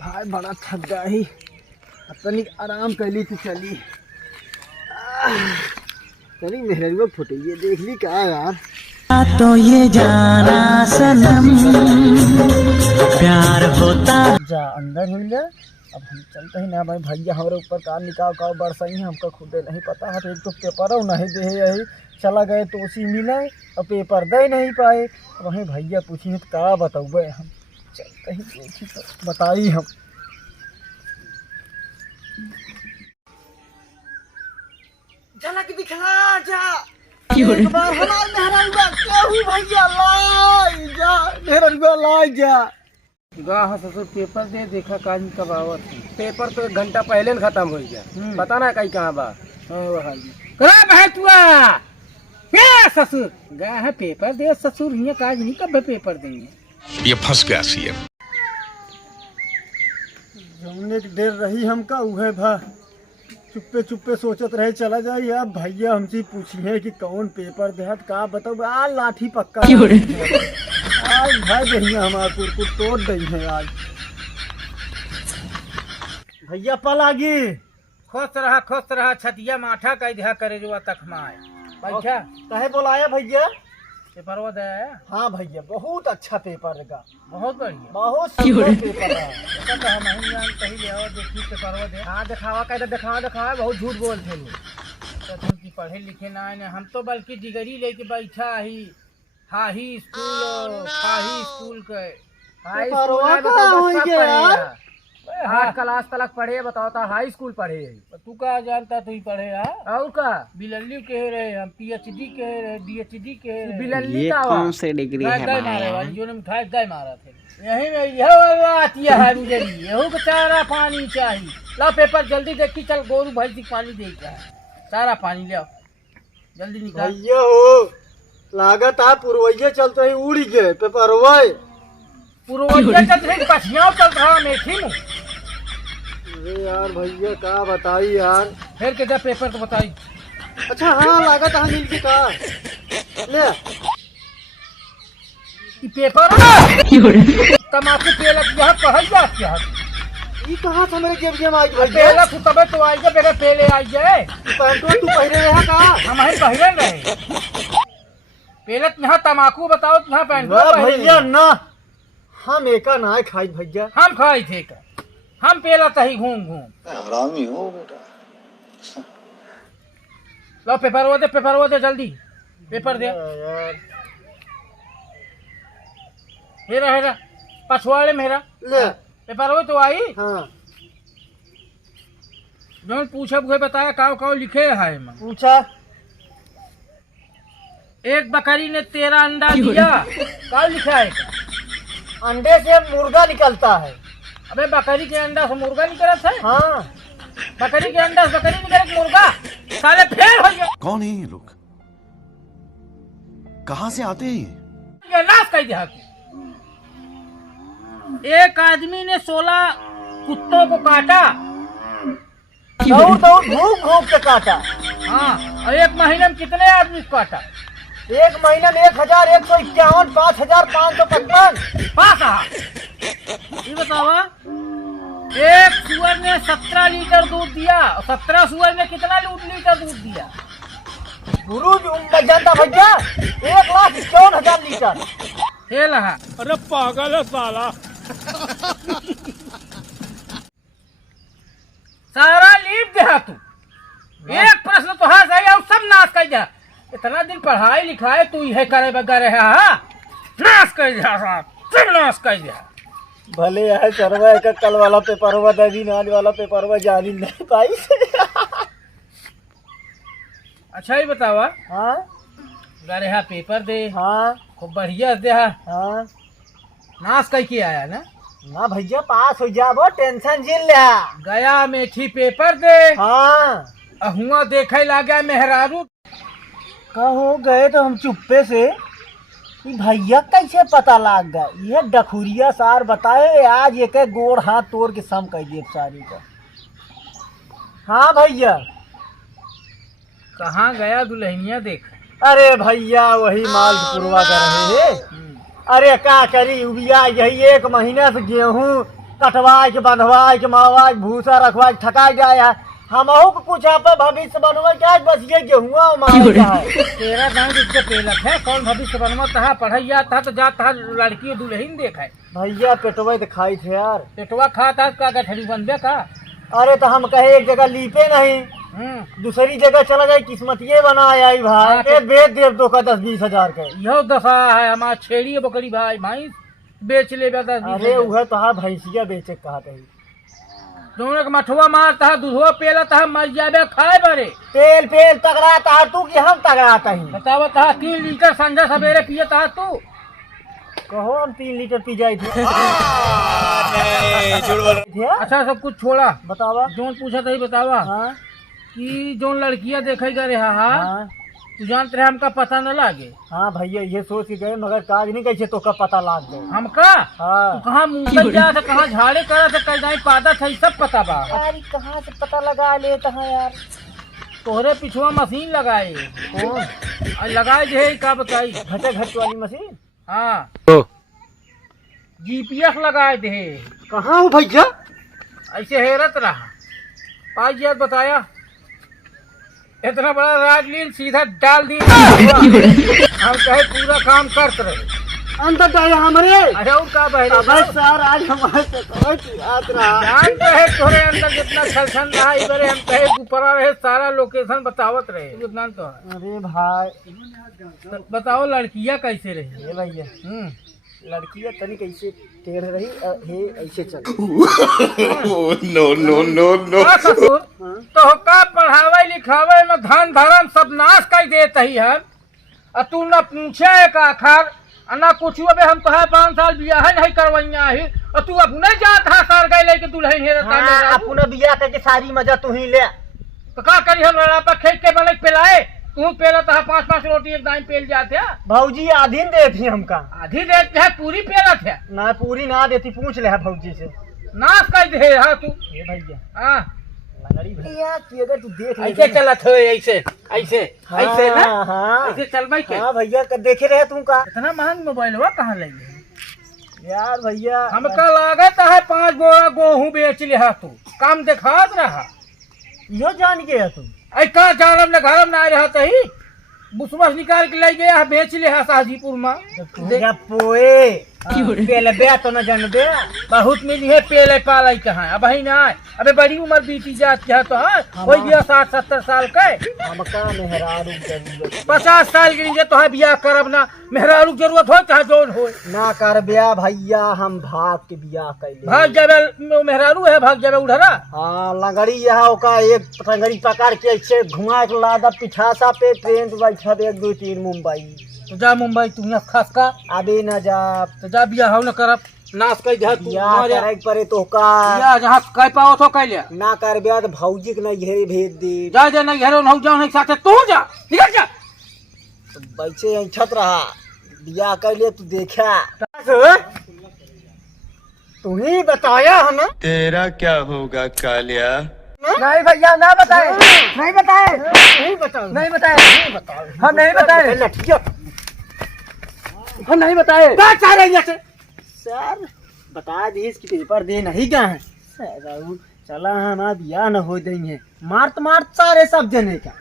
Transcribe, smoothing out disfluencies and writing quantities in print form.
भाई बड़ा थक गया ही, अपनी आराम कर ली तो चली। चली मेहरबा फुटे ये देख ली क्या यार। तो ये जाना सनम प्यार होता। जा अंदर हुई ले, अब हम चलते ही ना भाई। भैया हमारे ऊपर कार निकाल का बरसाई है, हमको खुद नहीं पता है। एक तो पेपर हो नहीं दे यही चला गए तो उसी मिले और पेपर दे नहीं पाए। वहीं भैया पूछी तो क्या बताऊँ हम। चलते ही देखी तो बताई हम। झलक दिखला जा एक बार हमार मेहरबा केहू भैया लाई जा, मेहरबा लाई जा। गाह ससुर पेपर दे देखा काज कब आवत है। पेपर तो 1 घंटा पहले न खत्म हो गया। पता ना कहीं कहाँ बा। ससुर गया है पेपर दे। ससुर हियाँ काज नहीं कब पेपर देंगे। ये फंस गया सीएम। जौने की देर रही हमका उहे भा चुप्पे चुप्पे सोचत रहे चला जाए। यार भैया हमसे पूछी है कि कौन पेपर दे का बताओ। आ लाठी पक्का आज भाई दहिया हमारा कुरकुर तोड़ दही है आज। भैया पल आगी खुश रहा छतिया माठा कह दिया करे जो तक माए बैठा। कहे बोलाया भैया? पेपर वो दे आया। हाँ भैया बहुत अच्छा पेपर लगा, बहुत बढ़िया, बहुत सुंदर पेपर है। तो हम नहीं जान कहीं ले आओ देखी पेपर वो दे। हाँ दिखावा कहते दिखावा बहुत झूठ बोलते लोग। तो तुम की पढ़े लिखे ना है हम तो बल्कि डिग्री लेके बैठा ही हाही स्कूल के हाई स्कूल हाथ क्लास तक पढ़े बताओ तो हाई स्कूल पढ़े। तू का जानता तू ही पढ़े है और का बिलल्ली कह रहे हम पीएचडी कह रहे डीएचडी कह रहे। बिलल्ली का कौन से डिग्री है भाई? जो ने मिठाई गाय मारा थे यही में यह आती है मुझे यहू को चारा पानी चाहिए। ला पेपर जल्दी देखी चल गोरू भाई जी पानी दे क्या सारा पानी ले आओ जल्दी निकाल। भैया हो लागत है पुरवैया चलते ही उड़ी गए पेपर हुए पुरवैया चल पछिया चल रहा मेथी में। अरे यार भैया क्या बताई यार। फिर के जब पेपर तो बताई। अच्छा हाँ लागत है मिल के का ले ये पेपर तमाकू पेलक यह कहल जात क्या ये कहाँ था मेरे जेब में आई भैया? पेलक तबे तो आई जे मेरे पेले आई जे। पैंटो तू पहने रहा का? हम ही पहले रहे पेलक यहाँ तमाकू बताओ यहाँ पैंट भैया ना हम एका ना खाई भैया। हम खाई थे का हम पेला तही घूम हरामी हो बेटा। लो पेपर वो दे जल्दी पेपर दे यार हेरा पछवाड़े मेरा ले पेपर वो तो आई। हाँ जो पूछा बुझे बताया काव लिखे है पूछा। एक बकरी ने 13 अंडा दिया क्या लिखा है? अंडे से मुर्गा निकलता है। अबे बकरी के अंडा से मुर्गा निकलता है? हाँ बकरी के अंडा से बकरी निकले मुर्गा साले फेल हो गया। कौन है ये लोग? कहाँ से आते हैं ये नाश कर दिया। एक आदमी ने 16 कुत्तों को काटा। दौड़ घूम के काटा। हाँ और 1 महीने में कितने आदमी को काटा? 1 महीने में 1151 5555 पास। ये बतावा एक सुअर ने 17 लीटर दूध दिया। 17 सुअर ने कितना लीटर दूध दिया? गुरु जानता भैया 1,51,000 लीटर। फेल है। अरे पागल है साला। सारा लीप दे तू। एक प्रश्न तो हाँ सही और सब नाश कर दिया। इतना दिन पढ़ाई लिखाई तू यह करे बगैर है नाश कर दिया सब नाश कर दिया। भले है सरवा का कल वाला पेपर हुआ दे आज वाला पेपर हुआ जानी नहीं पाई। अच्छा ही बतावा। हाँ गरे हा पेपर दे। हाँ खूब बढ़िया दे। हाँ नाश कह के आया ना भैया पास हो जाबो टेंशन झेल ले। गया मेठी पेपर दे। हाँ हुआ देखे लगा मेहरारू कहो गए तो हम चुप्पे से भैया कैसे पता लग गया। ये डखुरिया सार बताए आज एक गोड़ हाथ तोड़ के सम कह दिए सारी का। हाँ भैया कहाँ गया दुल्हनिया देख। अरे भैया वही माल पुरवा कर रहे हैं। अरे क्या करी उबिया यही 1 महीने से गेहूं कटवाए के बंधवाए के मावाए भूसा रखवाए के थकाई जाए है। हमहू को कुछ आप भविष्य बनवा क्या बस ये गेहुआ है। तेरा दांत इससे पेलक है कौन भविष्य बनवा तहा पढ़ैया तहा तो जा तहा लड़की दुल्हन देखा है भैया पेटवा दिखाई थे यार। पेटवा खा था का गठरी बनबे का। अरे तो हम कहे एक जगह लीपे नहीं दूसरी जगह चला जाए किस्मत ये बनाया आई भाई। हाँ, ये बेच दे दो का 10-20 हजार का। यहो दशा है हमार छेड़ी बकरी भाई भैंस बेच ले 10-20 अरे वह तो हाँ भैंसिया बेचे कहा कही दोनों के मठुआ मारता है दूधवा पेला तहा मर जाबे खाए बरे। पेल पेल तगड़ाता है तू कि हम तगड़ाता ही। बतावा तहा 3 लीटर संझा सवेरे पिए तहा तू। कहो हम 3 लीटर पी जाए थे। अच्छा सब कुछ छोड़ा बतावा। जोन पूछा था ही बतावा हाँ कि जोन लड़कियां देखे गए रहा हाँ तू जानते रहे हमका पता न लागे। हाँ भैया ये सोच के गए मगर काज नहीं कैसे तो का पता लाग गए। हमका हाँ तू कहाँ मुंबई जा था कहाँ झाड़े करा था कल जाए पादा था सब पता बा। यार कहाँ से पता लगा लेता है यार। तोहरे पिछुआ मशीन लगाए कौन और लगाए जे का बताई। घटे घट वाली मशीन हाँ GPS लगाए थे। कहाँ हो भैया। ऐसे हैरत रहा पाई जी बताया इतना बड़ा राजलील सीधा डाल दी। हम कहे पूरा काम करते रहे अंदर जाए हमारे। अरे और का बहरे अबे सर आज हमारे से तो याद रहा। जानते है तोरे अंदर जितना छलछन रहा इधर हम कहे ऊपर रहे सारा लोकेशन बतावत रहे उतना तो है। अरे भाई बताओ लड़कियां कैसे रही। ये भैया लड़कियां तनी कैसे टेढ़ रही हे ऐसे चल। No no no no. ससुर तो का पढ़ावे लिखावे में धन धर्म सब नाश कर देते ही हम और तू न पूछे का आखिर ना कुछ अबे हम तो है 5 साल बियाह नहीं करवैया ही और तू अपने जात हा सर गए लेके दुल्हन है हाँ, अपना बियाह करके सारी मजा तू ही ले। तो का करी हम लड़ा पर खेत के बने पिलाए तू पेला तो 5-5 रोटी एक दाई पेल जाते हैं। भौजी आधी देती हमका। आधी देते है पूरी पेला थे ना पूरी ना देती पूछ ले भौजी से नाश कर दे हाँ तू। ये भैया हाँ लंगड़ी भैया कि अगर तू देख ले ऐसे चला थे ऐसे ऐसे ऐसे ना हाँ ऐसे चल भाई के। हाँ भैया देखे रहे तू का इतना महंग मोबाइल हुआ कहाँ लगे यार भैया। हमका लागत है 5 बोरा गेहूं बेच लिया तू काम दिखात रहा यो जान गया तू। ऐसा जानब ने घरम ना रहा तही बुसमस निकाल के ले गया बेच लिया शाहजीपुर में। पोए पेल बे तो न जानबे बहुत मिली है पेले पाले कहाँ अब ही ना अबे बड़ी उम्र बीती जाती है तो हो गया 60-70 साल के। हमका मेहरारू जरूरत 50 साल के लिए तो है बियाह करब ना मेहरारू जरूरत हो चाहे जोन हो ना कर बिया भैया। हम भाग के बियाह कैले भाग जावे मेहरारू है भाग जावे उधरा। हाँ लंगड़ी यहाँ का एक लंगड़ी पकड़ के ऐसे घुमा के लादा पिछासा पे ट्रेन से बैठा 1-2-3 मुंबई। तो जा मुंबई तू यहाँ खास का अबे न जा तो जा बियाह न करब नाश कर जा तू बियाह करे के परे तो का या जहाँ कह पाओ तो कह लिया ना कर बिया तो भौजी के नहीं घेरे भेज दे। जा जा नहीं घेरो नहीं जाओ नहीं साथे तू जा निकल जा। तो बैठे यहीं छत रहा बियाह कर लिए तू देखा तू ही बताया हमें। तेरा क्या होगा कालिया। नहीं भैया ना बताए नहीं बताए नहीं बताओ नहीं बताए हम नहीं बताए हम नहीं बताए सर बता दी इसकी पेपर दे नहीं गए हैं सर चला हमारा बियाह न हो देंगे मार्त सारे सब जने का।